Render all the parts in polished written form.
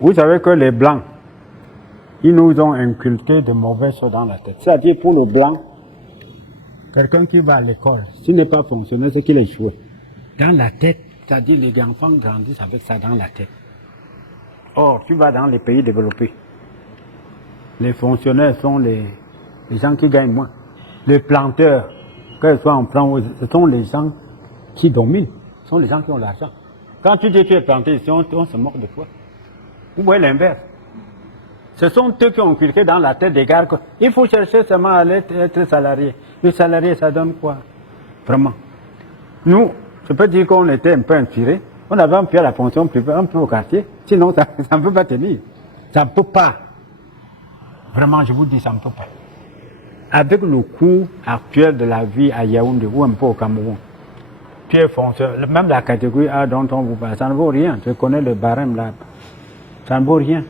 Vous savez que les Blancs, ils nous ont inculqué de mauvaises choses dans la tête. C'est-à-dire pour le Blanc, quelqu'un qui va à l'école, s'il n'est pas fonctionnaire, c'est qu'il a échoué. Dans la tête, c'est-à-dire les enfants grandissent avec ça dans la tête. Or, tu vas dans les pays développés. Les fonctionnaires sont les gens qui gagnent moins. Les planteurs, que ce soit en France, ce sont les gens qui dominent. Ce sont les gens qui ont l'argent. Quand tu dis que tu es planté ici, on se moque de toi. Vous voyez l'inverse. Ce sont eux qui ont inculqué dans la tête des gars qu'il faut chercher seulement à être salarié. Le salarié, ça donne quoi? Vraiment. Nous, je peux dire qu'on était un peu inspirés. On avait un peu à la fonction privée, un peu au quartier. Sinon, ça ne peut pas tenir. Ça ne peut pas. Vraiment, je vous dis, ça ne peut pas. Avec le coût actuel de la vie à Yaoundé ou un peu au Cameroun, tu es fonctionnaire, même la catégorie A dont on vous parle, ça ne vaut rien. Je connais le barème là. Ça ne vaut rien.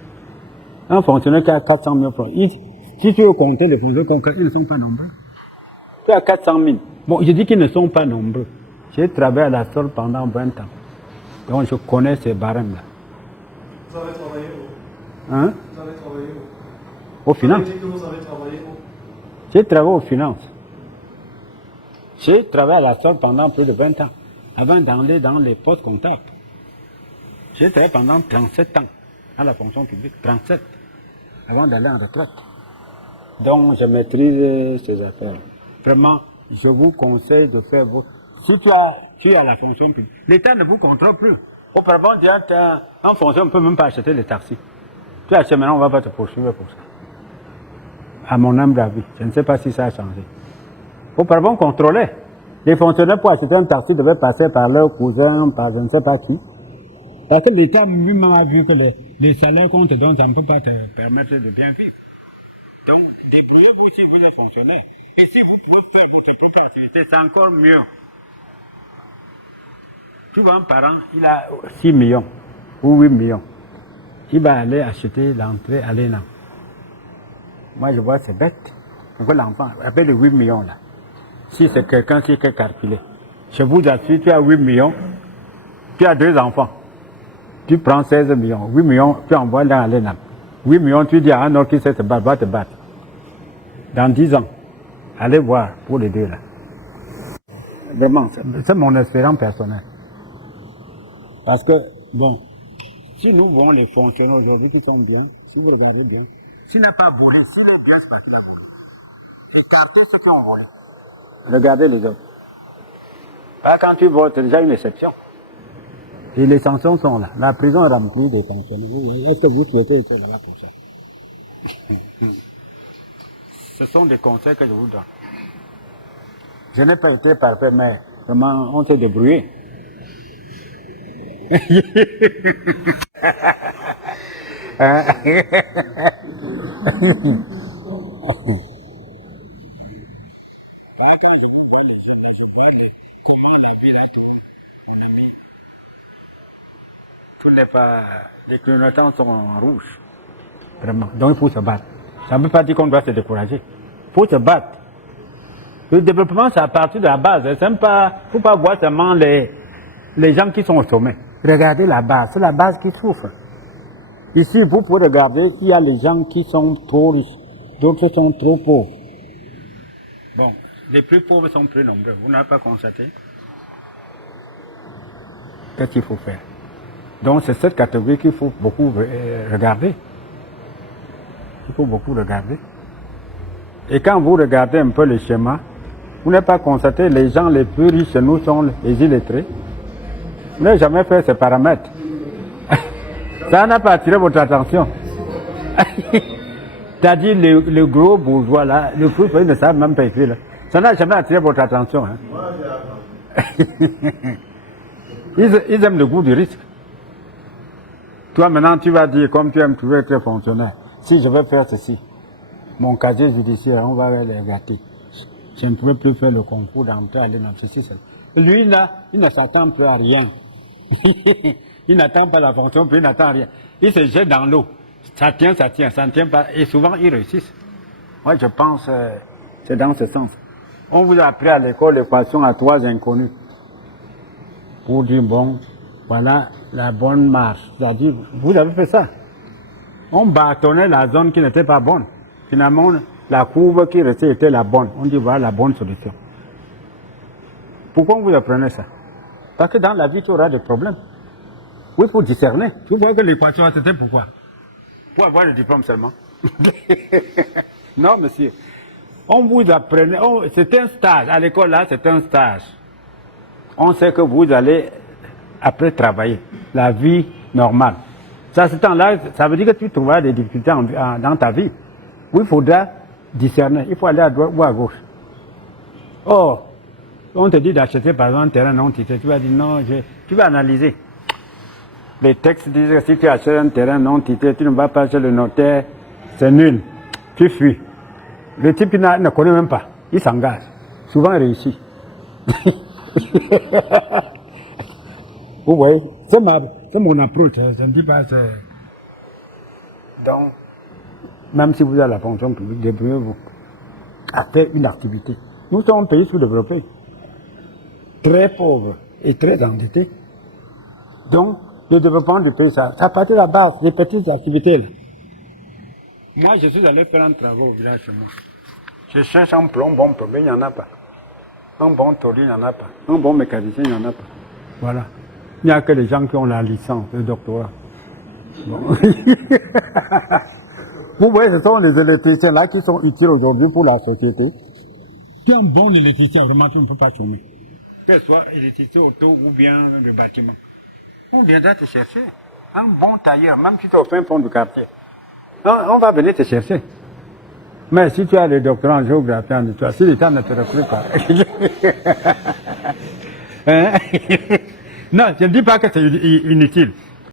Un fonctionnaire qui a 400 000 francs, si tu veux compter les fonctionnaires concrets, ils ne sont pas nombreux. Tu as 400 000. Bon, je dis qu'ils ne sont pas nombreux. J'ai travaillé à la SOL pendant 20 ans. Donc je connais ces barèmes-là. Vous avez travaillé où? Hein? Vous avez travaillé où? Aux finances. Vous avez dit que vous avez travaillé où? J'ai travaillé aux finances. J'ai travaillé à la SOL pendant plus de 20 ans, avant d'aller dans les postes comptables. J'ai travaillé pendant 37 ans à la fonction publique, 37, avant d'aller en retraite. Donc je maîtrise ces affaires. Vraiment, je vous conseille de faire votre... Si tu es à la fonction publique, l'État ne vous contrôle plus. Auparavant, en fonction, on ne peut même pas acheter les taxis. Tu achètes maintenant, on ne va pas te poursuivre pour ça. À mon humble avis, je ne sais pas si ça a changé. Auparavant, on contrôlait. Les fonctionnaires pour acheter un taxi devaient passer par leur cousin, par je ne sais pas qui. Parce que l'État lui-même a vu que les salaires qu'on te donne, ça ne peut pas te permettre de bien vivre. Donc, débrouillez-vous si vous êtes fonctionnaire. Et si vous pouvez faire votre propre activité, c'est encore mieux. Tu vois, un parent, il a 6 millions ou 8 millions. Il va aller acheter l'entrée à l'ENA. Moi, je vois, c'est bête. Pourquoi l'enfant, avec les 8 millions là, si c'est quelqu'un qui est calculé, je vous assure, tu as 8 millions, tu as 2 enfants. Tu prends 16 millions, 8 millions, tu envoies dans l'ENA. 8 millions, tu dis à un autre qui sait te battre, va te battre. Dans 10 ans, allez voir pour les deux là. Vraiment, c'est mon expérience personnelle. Parce que, bon, si nous voyons les fonctionnaires aujourd'hui qui sont bien, si vous regardez bien, s'il n'est pas volé, s'il est bien, c'est pas regardez ce qu'on vole. Regardez les autres. Pas quand tu voles, c'est déjà une exception. Et les sanctions sont là. La prison est remplie des fonctionnaires. Est-ce que vous souhaitez être là pour ça? Ce sont des conseils que je vous donne. Je n'ai pas été parfait, mais vraiment, on s'est débrouillé. Tout n'est pas... Les clignotants sont en rouge. Vraiment. Donc il faut se battre. Ça ne veut pas dire qu'on doit se décourager. Il faut se battre. Le développement, c'est à partir de la base. Il ne faut pas voir seulement les gens qui sont au sommet. Regardez la base. C'est la base qui souffre. Ici, vous pouvez regarder, il y a les gens qui sont trop riches. D'autres sont trop pauvres. Bon, les plus pauvres sont plus nombreux. Vous n'avez pas constaté? Qu'est-ce qu'il faut faire? Donc c'est cette catégorie qu'il faut beaucoup regarder. Il faut beaucoup regarder. Et quand vous regardez un peu le schéma, vous n'avez pas constaté les gens les plus riches chez nous sont les illettrés. Vous n'avez jamais fait ces paramètres. Ça n'a pas attiré votre attention. C'est-à-dire le gros bourgeois là, le plus ils ne savent même pas écrire là. Ça n'a jamais attiré votre attention. Hein. Ils aiment le goût du risque. Toi maintenant tu vas dire, comme tu aimes toujours être fonctionnaire, si je veux faire ceci, mon casier judiciaire, on va les gâter. Je ne pouvais plus faire le concours d'entrer, aller dans ceci. Lui là, il ne s'attend plus à rien. Il n'attend pas la fonction, puis il n'attend rien. Il se jette dans l'eau. Ça tient, ça ne tient pas. Et souvent, ils réussissent. Moi, je pense c'est dans ce sens. On vous a appris à l'école l'équation à 3 inconnus. Pour dire, bon, voilà la bonne marche. C'est-à-dire, vous avez fait ça. On bâtonnait la zone qui n'était pas bonne. Finalement, la courbe qui restait était la bonne. On dit voilà la bonne solution. Pourquoi vous apprenez ça? Parce que dans la vie, tu auras des problèmes. Oui, pour discerner. Tu vois que l'équation, c'était pourquoi? Pour avoir le diplôme seulement. Non, monsieur. On vous apprenait, c'est un stage. À l'école, là, c'est un stage. On sait que vous allez, après, travailler. La vie normale. Ça, ce temps-là, ça veut dire que tu trouveras des difficultés dans ta vie. Oui, il faudra discerner. Il faut aller à droite ou à gauche. Oh, on te dit d'acheter, par exemple, un terrain non titré. Tu vas dire non, tu vas analyser. Les textes disent que si tu achètes un terrain non titré, tu ne vas pas chez le notaire, c'est nul. Tu fuis. Le type il ne connaît même pas. Il s'engage. Souvent il réussit. Vous voyez, c'est mon approche. Je ne dis pas c'est... Donc, même si vous avez la fonction publique, débrouillez-vous à faire une activité. Nous sommes un pays sous-développé, très pauvre et très endetté. Donc, le développement du pays, ça part de la base, des petites activités. Là. Moi, je suis allé faire un travail au village chez moi. Je cherche un bon plombier, il n'y en a pas. Un bon taulier, il n'y en a pas. Un bon mécanicien, il n'y en a pas. Voilà. Il n'y a que les gens qui ont la licence, le doctorat. Bon. Vous voyez, ce sont les électriciens là qui sont utiles aujourd'hui pour la société. Tu es un bon électricien, vraiment, tu ne peux pas chômer. Que ce soit électricien auto ou bien le bâtiment. On viendra te chercher. Un bon tailleur, même si tu es au fin fond du quartier. On va venir te chercher. Mais si tu as le doctorat en géographie, en histoire, si l'État ne te recrute pas. Hein? Non, je ne dis pas que c'est inutile.